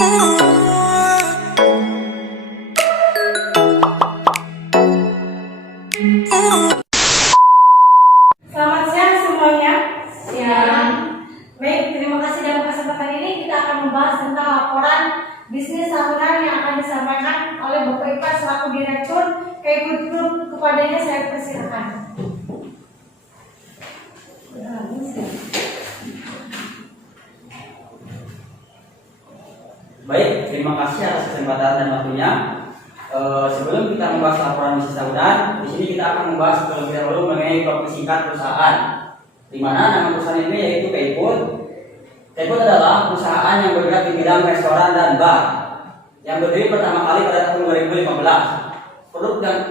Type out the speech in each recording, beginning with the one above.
Selamat siang semuanya. Siang. Baik, terima kasih dalam kesempatan ini kita akan membahas tentang laporan bisnis tahunan yang akan disampaikan oleh Bapak Iqbal selaku Direktur Kemdikbud Group. Kepadanya saya persilakan. Baik, terima kasih atas kesempatan dan waktunya. Sebelum kita membahas laporan bisnis tahunan, di sini kita akan membahas terlebih dahulu mengenai profil singkat perusahaan. Di mana nama perusahaan ini yaitu Kemdikbud. Kemdikbud adalah perusahaan yang bergerak di bidang restoran dan bar, yang berdiri pertama kali pada tahun 2015.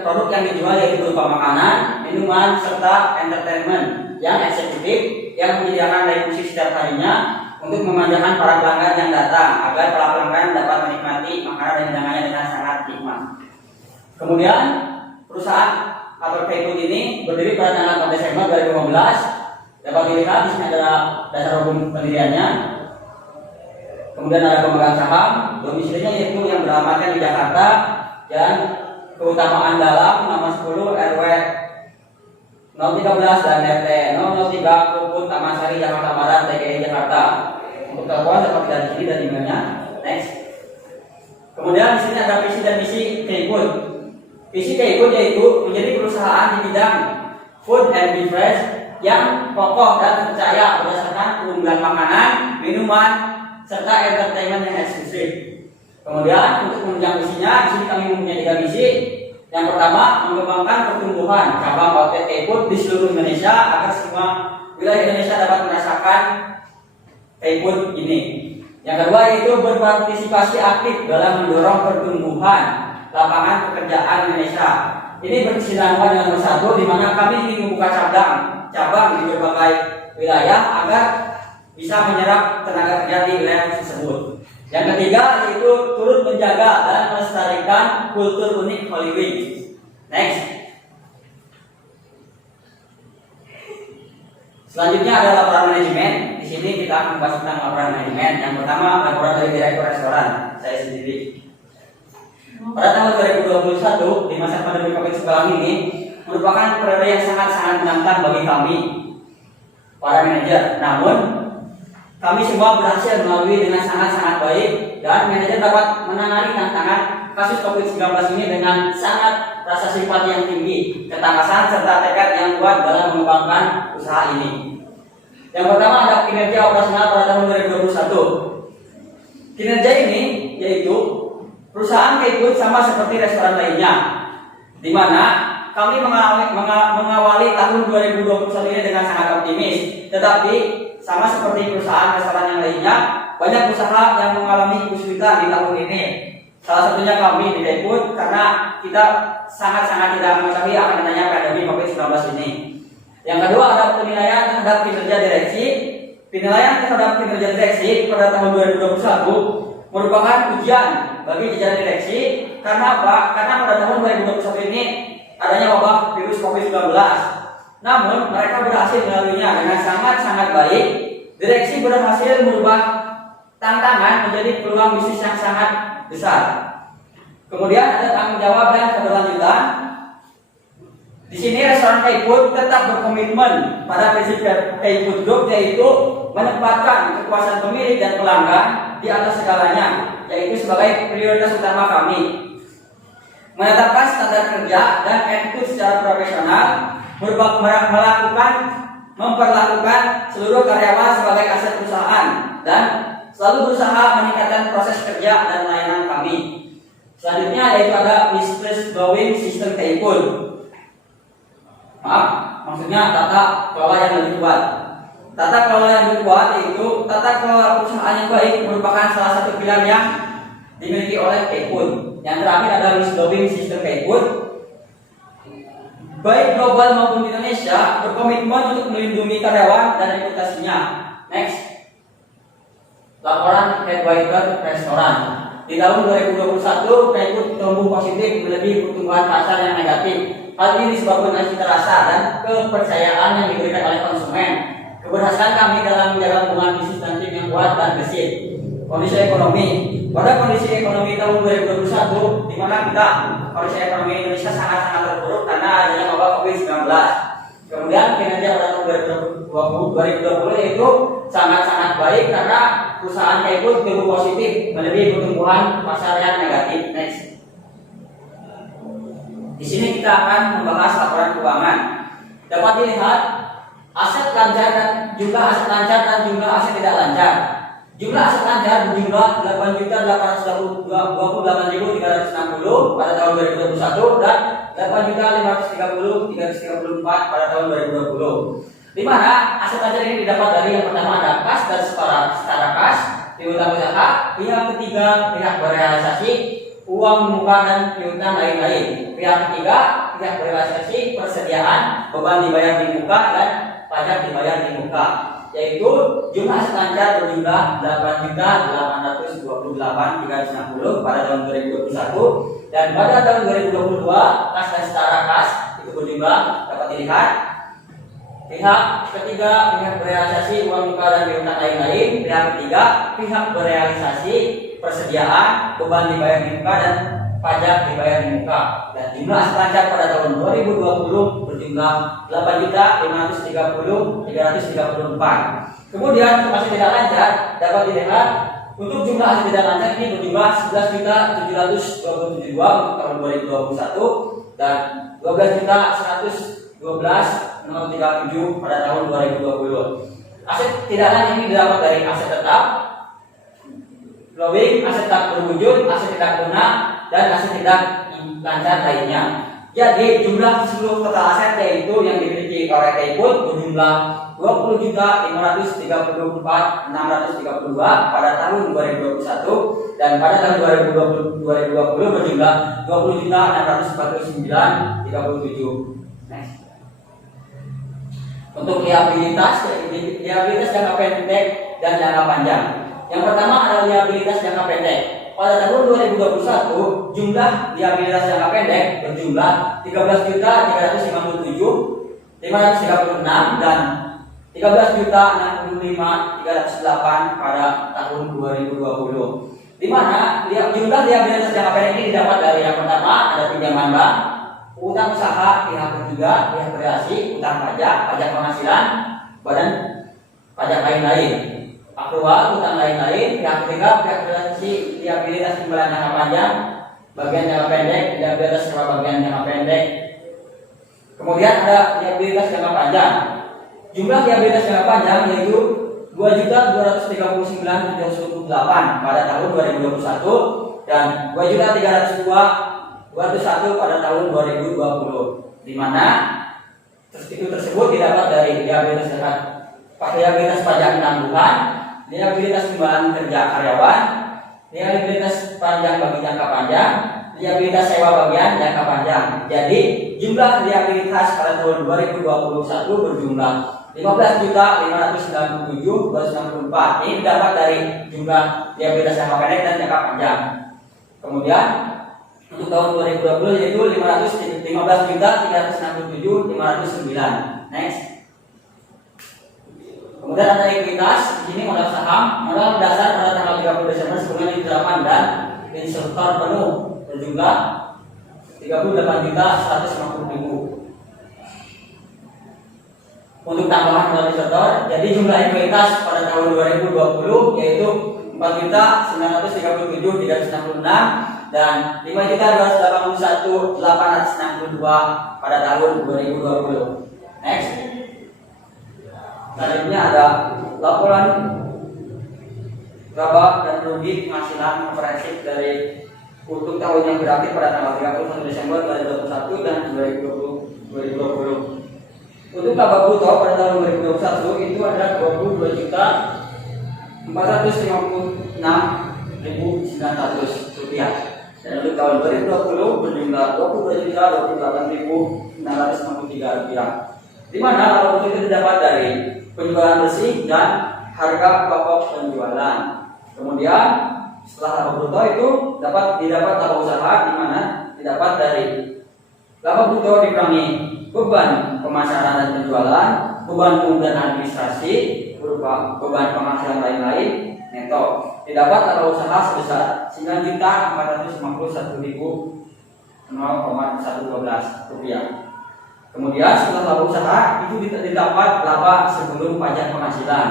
Produk yang dijual yaitu berupa makanan, minuman, serta entertainment yang eksekutif yang menyediakan live music setiap harinya untuk memanjakan para pelanggan yang datang agar para pelanggan dapat menikmati makanan dan hidangannya dengan sangat nikmat. Kemudian perusahaan atau Kemdikbud ini berdiri pada tanggal 4 Desember 2015. Dapat dilihat di sini adalah dasar hukum pendiriannya. Kemudian ada pemegang saham, domisilinya yaitu yang beralamatkan di Jakarta, dan keutamaan dalam nomor 10 RW 013 dan RT 003 Krukut Taman Sari Jakarta Barat DKI Jakarta. Untuk telepon dapat dilihat di sini dan emailnya. Next. Kemudian di sini ada visi dan misi Kemdikbud. Visi Kemdikbud yaitu menjadi perusahaan di bidang food and beverage yang kokoh dan terpercaya berdasarkan keunggulan makanan, minuman, serta entertainment yang eksklusif. Kemudian untuk menunjang misinya, di sini kami mempunyai 3 misi. Yang pertama, mengembangkan pertumbuhan cabang outlet Kemdikbud di seluruh Indonesia agar semua wilayah Indonesia dapat merasakan Kemdikbud ini. Yang kedua yaitu berpartisipasi aktif dalam mendorong pertumbuhan lapangan pekerjaan Indonesia. Ini berkesinambungan dengan nomor 1, di mana kami ingin membuka cabang di berbagai wilayah agar bisa menyerap tenaga kerja di wilayah tersebut. Yang ketiga yaitu turut menjaga dan melestarikan kultur unik Holy Wings. Next. Selanjutnya ada laporan manajemen. Di sini kita akan membahas tentang laporan manajemen. Yang pertama laporan dari Direktur Restoran, saya sendiri. Pada tahun 2021 di masa pandemi Covid-19 ini merupakan periode yang sangat-sangat menantang bagi kami para manajer. Namun kami semua berhasil melalui dengan sangat-sangat baik, dan manajer dapat menangani tantangan kasus Covid-19 ini dengan sangat rasa simpati yang tinggi, ketangkasan serta tekad yang kuat dalam mengembangkan usaha ini. Yang pertama ada kinerja operasional pada tahun 2021. Kinerja ini yaitu perusahaan Kemdikbud sama seperti restoran lainnya, di mana kami mengawali tahun 2021 ini dengan sangat optimis, tetapi sama seperti perusahaan restoran yang lainnya, banyak usaha yang mengalami kesulitan di tahun ini. Salah satunya kami di Kemdikbud, karena kita sangat-sangat tidak mengetahui akan adanya pandemi Covid-19 ini. Yang kedua ada penilaian terhadap kinerja direksi. Penilaian terhadap kinerja direksi pada tahun 2021 merupakan ujian bagi jajaran direksi, karena pada tahun 2021 ini adanya wabah virus Covid-19. Namun mereka berhasil melaluinya dengan sangat-sangat baik. Direksi berhasil merubah tantangan menjadi peluang bisnis yang sangat besar. Kemudian ada tanggung jawab dan keberlanjutan. Di sini restoran Kemdikbud tetap berkomitmen pada prinsip Kemdikbud Group, yaitu menempatkan kepuasan pemilik dan pelanggan di atas segalanya, yaitu sebagai prioritas utama kami. Menetapkan standar kerja dan etik secara profesional, memperlakukan seluruh karyawan sebagai aset perusahaan, dan selalu berusaha meningkatkan proses kerja dan layanan kami. Selanjutnya yaitu ada business growing system Kemdikbud. Maksudnya tata kelola yang lebih kuat. Tata kelola yang lebih kuat yaitu tata kelola perusahaan yang baik merupakan salah satu pilar yang dimiliki oleh Kemdikbud. Yang terakhir ada business growing system Kemdikbud. Baik global maupun di Indonesia berkomitmen untuk melindungi karyawan dan reputasinya. Next. Laporan Headwaiter Restoran. Di tahun 2021 Kemdikbud tumbuh positif melebihi pertumbuhan pasar yang negatif. Hal ini disebabkan cita rasa dan kepercayaan yang diberikan oleh konsumen. Keberhasilan kami dalam menjaga hubungan bisnis dan tim yang kuat dan gesit. kondisi ekonomi. Pada kondisi ekonomi tahun 2021, di mana kita kondisi ekonomi Indonesia sangat-sangat terpuruk karena adanya wabah COVID-19. Kemudian kinerja pada tahun 2020 itu sangat-sangat baik karena perusahaan Kaywood tumbuh positif melebihi pertumbuhan pasar yang negatif. Next. Di sini kita akan membahas laporan keuangan. Dapat dilihat aset lancar dan jumlah aset lancar dan jumlah aset tidak lancar. Jumlah aset lancar berjumlah 8.828.360 pada tahun 2021 dan 8.530.334 pada tahun 2020. Di mana aset lancar ini didapat dari yang pertama ada kas dan secara kas, piutang usaha, pihak ketiga pihak berealisasi, uang muka dan piutang lain-lain. Pihak ketiga pihak berealisasi persediaan, beban dibayar di muka dan pajak dibayar di muka. Yaitu jumlah aset lancar berjumlah 8.828.360 pada tahun 2021 dan pada tahun 2022 kas dan setara kas itu berjumlah dapat dilihat pihak ketiga pihak berealisasi uang muka dan piutang lain-lain, pihak ketiga pihak berealisasi persediaan, beban dibayar di muka dan pajak dibayar di muka. Dan jumlah aset lancar pada tahun 2020 berjumlah 8.530.334. Kemudian untuk aset tidak lancar dapat dilihat untuk jumlah aset tidak lancar ini berjumlah 11.727.2 untuk tahun 2021 dan 12.112.037 pada tahun 2020. Aset tidak lancar ini didapat dari aset tetap, flowing, aset tak berwujud, aset tidak lunak, dan aset tidak lancar lainnya. Jadi jumlah seluruh total aset yaitu yang dimiliki oleh Kaywood berjumlah 20.534.632 pada tahun 2021 dan pada tahun 2020 berjumlah 20.649.37. Next. Untuk liabilitas jangka pendek dan jangka panjang. Yang pertama adalah liabilitas jangka pendek. Pada tahun 2021 jumlah liabilitas jangka pendek berjumlah 13.357.536 dan 13.065.308 pada tahun 2020. Di mana jumlah liabilitas jangka pendek ini didapat dari yang pertama ada pinjaman bank, utang usaha pihak ketiga, pihak kreasi, utang pajak, pajak penghasilan, badan pajak lain-lain, akrual, utang lain-lain, pihak ketiga, pihak kreasi, liabilitas timbalan jangka panjang, bagian jangka pendek, liabilitas sewa bagian jangka pendek. Kemudian ada liabilitas jangka panjang. Jumlah liabilitas jangka panjang yaitu 2.239.708 pada tahun 2021 dan 2.302.201 pada tahun 2020. Di mana itu tersebut didapat dari liabilitas pajak tanggungan, liabilitas timbalan kerja karyawan, liabilitas panjang bagi jangka panjang, liabilitas sewa bagian jangka panjang. Jadi jumlah liabilitas pada tahun 2021 berjumlah 15.597.264. Ini didapat dari jumlah liabilitas jangka pendek dan jangka panjang. Kemudian untuk tahun 2020 yaitu 15.367.509. Next. Kemudian ada ekuitas, di sini modal saham, modal dasar pada tanggal 30 Desember sebelumnya diterapkan dan instruktur penuh berjumlah 38.150.000. Untuk tambahan modal instruktur, jadi jumlah ekuitas pada tahun 2020 yaitu 4.937.366 dan 5.281.862 pada tahun 2020. Next. Selanjutnya ada laporan laba dan rugi penghasilan komprehensif dari untuk tahun yang berakhir pada tanggal 31 Desember 2021 dan 2020. Untuk laba bruto pada tahun 2021 itu ada 22.456.900 rupiah. Dan untuk tahun 2020 berjumlah 22.028.963 rupiah. Di mana laba bruto itu didapat dari penjualan bersih dan harga pokok penjualan. Kemudian setelah laba bruto itu didapat laba usaha, di mana didapat dari laba bruto dikurangi beban pemasaran dan penjualan, beban penggunaan administrasi berupa beban penghasilan lain-lain, neto. Didapat laba usaha sebesar 9.451.000,112 rupiah. Kemudian setelah laba usaha itu didapat laba sebelum pajak penghasilan,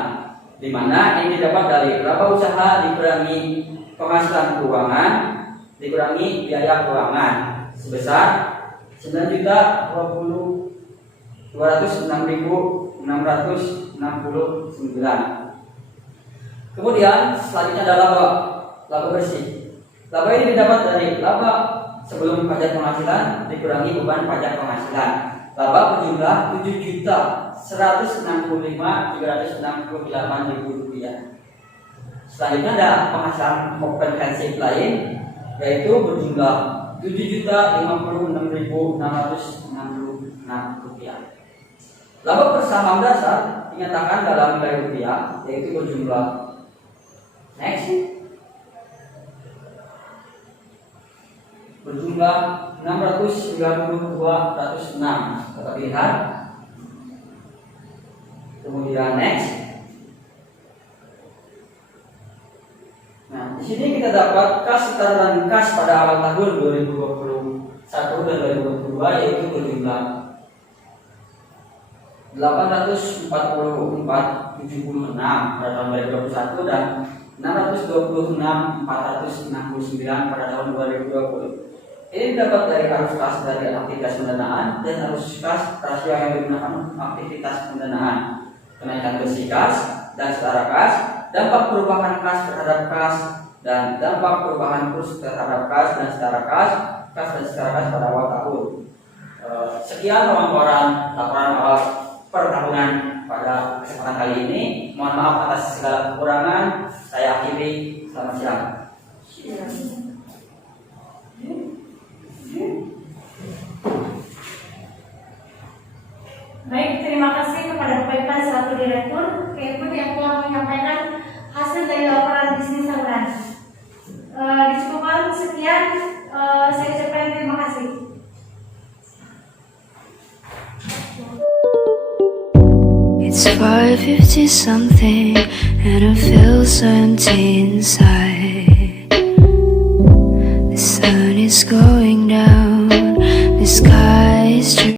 di mana ini didapat dari laba usaha dikurangi penghasilan keuangan dikurangi biaya keuangan sebesar 9.206.669. Kemudian selanjutnya adalah laba bersih. Laba ini didapat dari laba sebelum pajak penghasilan dikurangi beban pajak penghasilan. Laba berjumlah 7.165.368.000 rupiah. Selanjutnya ada penghasilan komprehensif lain, yaitu berjumlah 7.056.666 rupiah. Laba per saham dasar dinyatakan dalam nilai rupiah, yaitu berjumlah berjumlah 692.206. Kita lihat. Kemudian next. Nah, di sini kita dapat kas catatan kas pada awal tahun 2021 dan 2022, yaitu berjumlah 844.76 pada tahun 2021 dan 626.469 pada tahun 2020. Ini dapat dari arus kas dari aktivitas pendanaan dan arus kas rasio yang digunakan aktivitas pendanaan, kenaikan bersih kas dan setara kas, dampak perubahan kas terhadap kas, dan dampak perubahan kurs terhadap kas dan setara kas dan setara kas pada awal tahun. Sekian laporan awal pertahunan pada kesempatan kali ini. Mohon maaf atas segala kekurangan. Saya akhiri. Selamat siang. Baik, terima kasih kepada Bapak Ipan selaku Direktur Keinput yang telah menyampaikan hasil dari laporan bisnis saluran. Dicukupkan sekian, saya ucapkan terima kasih. It's 5:50 something and I feel so empty inside. The sun is going down, the sky